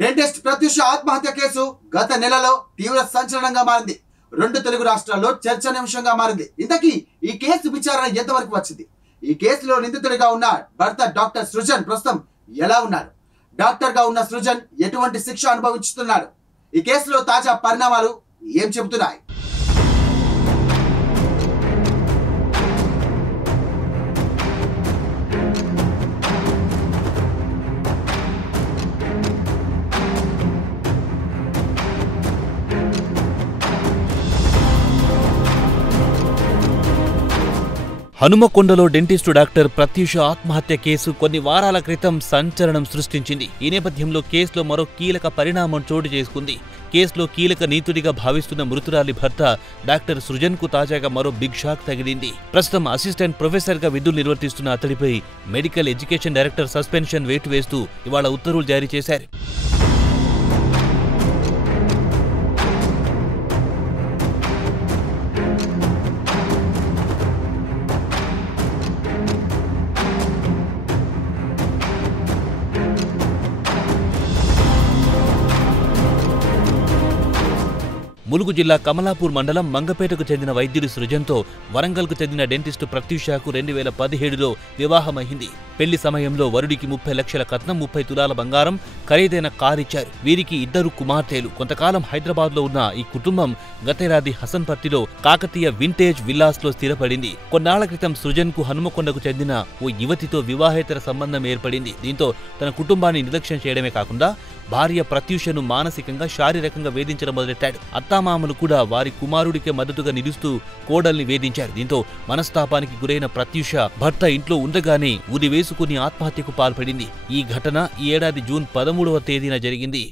Dentist Pratyusha ఆత్మహత్య case గత నెలలో తీవ్ర సంచలనంగా మారింది. రెండు తెలుగు రాష్ట్రాల్లో చర్చనీయాంశంగా మారింది. ఇంతకీ ఈ కేసు విచారణ ఎంతవరకు వచ్చింది? ఈ కేసులో నిందితుడిగా ఉన్న భర్త డాక్టర్ సృజన్ ప్రస్తుతం ఎలా ఉన్నారు? డాక్టర్ గా ఉన్న సృజన్ ఎటువంటి శిక్ష అనుభవించుతున్నాడు? ఈ కేసులో తాజా పరిణామాలు ఏం చెబుతున్నాయి? హనుమకొండలో డెంటిస్టు డాక్టర్ ప్రత్యూష ఆత్మహత్య కేసు కొన్ని వారాల క్రితం సంచలనం సృష్టించింది. ఈ నేపథ్యంలో కేసులో మరో కీలక పరిణామం చోటు చేసుకుంది. కేసులో కీలక నీతుడిగా భావిస్తున్న మృతురాలి భర్త డాక్టర్ సృజన్ కు తాజాగా మరో బిగ్ షాక్ తగిలింది. ప్రస్తుతం అసిస్టెంట్ ప్రొఫెసర్ గా విధులు నిర్వర్తిస్తున్న అతడిపై మెడికల్ ఎడ్యుకేషన్ డైరెక్టర్ సస్పెన్షన్ వేటు వేస్తూ ఇవాళ ఉత్తర్వులు జారీ చేశారు. ములుగు జిల్లా కమలాపూర్ మండలం మంగపేటకు చెందిన వైద్యుడు సృజన్తో వరంగల్కు చెందిన డెంటిస్టు ప్రత్యూషకు 2017లో వివాహమైంది. పెళ్లి సమయంలో వరుడికి 30 లక్షల కట్నం, 30 తులాల బంగారం, ఖరీదైన కారిచ్చారు. వీరికి 2 కుమార్తెలు. కొంతకాలం హైదరాబాద్లో ఉన్న ఈ కుటుంబం గతేడాది హసన్పర్తిలో కాకతీయ వింటేజ్ విల్లాస్లో స్థిరపడింది. కొన్నాళ్ల క్రితం సృజన్కు హనుమకొండకు చెందిన ఓ యువతితో వివాహేతర సంబంధం ఏర్పడింది. దీంతో తన కుటుంబాన్ని నిర్లక్ష్యం చేయడమే కాకుండా భార్య ప్రత్యూషను మానసికంగా, శారీరకంగా వేధించడం మొదలెట్టాడు. అత్తామామలు కూడా వారి కుమారుడికే మద్దతుగా నిలుస్తూ కోడల్ని వేధించారు. దీంతో మనస్తాపానికి గురైన ప్రత్యూష భర్త ఇంట్లో ఉండగానే ఉరి వేసుకుని ఆత్మహత్యకు పాల్పడింది. ఈ ఘటన ఈ ఏడాది జూన్ 13వ తేదీన జరిగింది.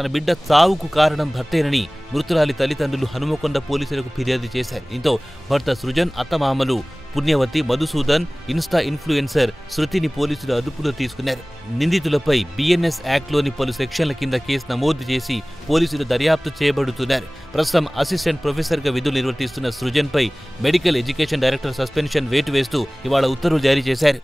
తన బిడ్డ చావుకు కారణం భర్తేనని మృతురాలి తల్లిదండ్రులు హనుమకొండ పోలీసులకు ఫిర్యాదు చేశారు. దీంతో భర్త సృజన్, అత్తమామలు పుణ్యవతి, మధుసూదన్, ఇన్స్టా ఇన్ఫ్లుయెన్సర్ శృతిని పోలీసులు అదుపులో తీసుకున్నారు. నిందితులపై బిఎన్ఎస్ యాక్ట్లోని పలు సెక్షన్ల కింద కేసు నమోదు చేసి పోలీసులు దర్యాప్తు చేయబడుతున్నారు. ప్రస్తుతం అసిస్టెంట్ ప్రొఫెసర్గా విధులు నిర్వర్తిస్తున్న సృజన్పై మెడికల్ ఎడ్యుకేషన్ డైరెక్టర్ సస్పెన్షన్ వేటు వేస్తూ ఇవాళ ఉత్తర్వులు జారీ చేశారు.